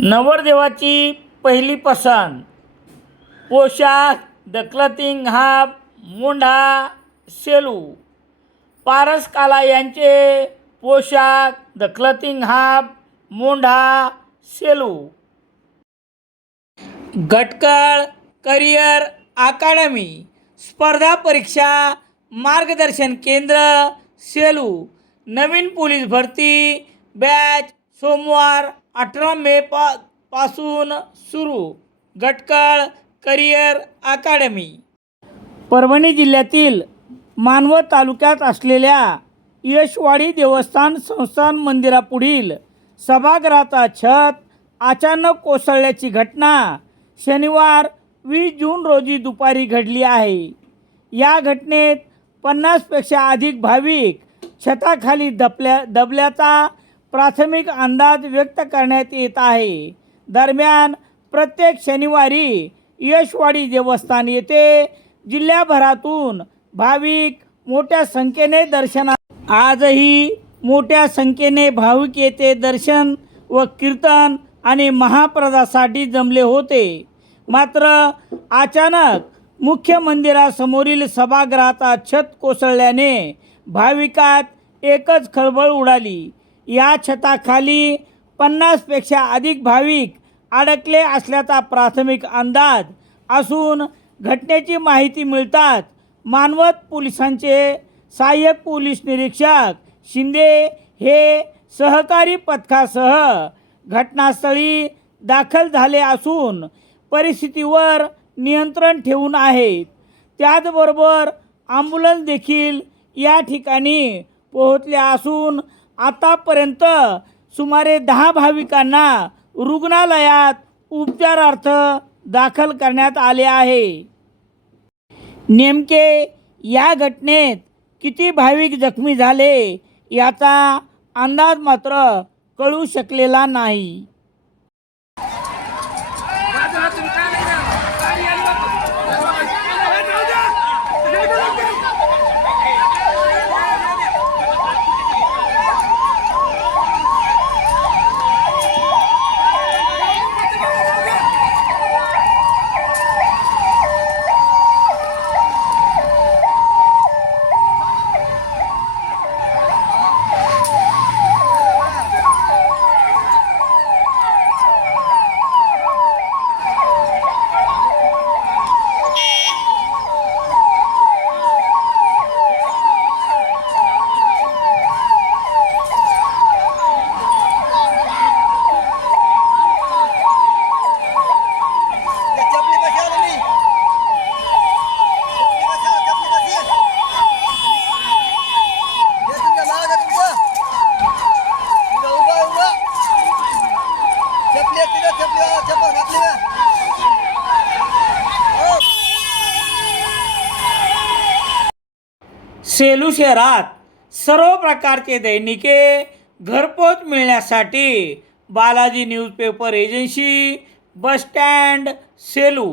नवरदेवाची पहिली पसंत, पोशाख the clothing hub, Mundha Selu. Paras Kala यांचे पोशाख the clothing hub, Mundha Selu. Gatkal career academy स्पर्धा परीक्षा मार्गदर्शन केंद्र सेलू. नवीन पोलीस भरती बॅच सोमवार 18 मे पासून सुरू. गटकळ करिअर अकादमी. परभणी जिल्ह्यातील मानवत तालुक्यात असलेल्या यशवाडी देवस्थान संस्थान मंदिरापुढील सभागृहाचा छत अचानक कोसळल्याची घटना शनिवार 20 जून रोजी दुपारी घडली आहे. या घटनेत 50 पेक्षा अधिक भाविक छताखाली दबल्याचा प्राथमिक अंदाज व्यक्त करण्यात येत आहे. दरम्यान प्रत्येक शनिवारी यशवाडी देवस्थान येथे जिल्ह्याभरातून भाविक मोठ्या संख्येने आजही मोठ्या संख्येने भाविक येथे दर्शन व कीर्तन आणि महाप्रसादासाठी जमले होते. मात्र अचानक मुख्य मंदिरासमोरील सभागृहाचा छत कोसळल्याने भाविकात एकच खळबळ उडाली. या छताखाली 50 पेक्षा अधिक भाविक अडकले असल्याचा प्राथमिक अंदाज असून घटनेची माहिती मिळताच मानवत पोलिसांचे सहाय्यक पोलीस निरीक्षक शिंदे हे सहकारी पथकासह घटनास्थळी दाखल झाले असून परिस्थितीवर नियंत्रण ठेवून आहेत. त्याचबरोबर ॲम्ब्युलन्स देखील या ठिकाणी पोहोचल्या असून आतापर्यंत सुमारे 10 भाविकांना रुग्णालयात उपचारार्थ दाखल करण्यात आले आहे. नेमके या घटनेत किती भाविक जखमी झाले याचा अंदाज मात्र कळू शकलेला नाही. सेलू शहरात सर्व प्रकारचे दैनिके घरपोच मिळण्यासाठी Balaji newspaper agency, bus stand, Selu.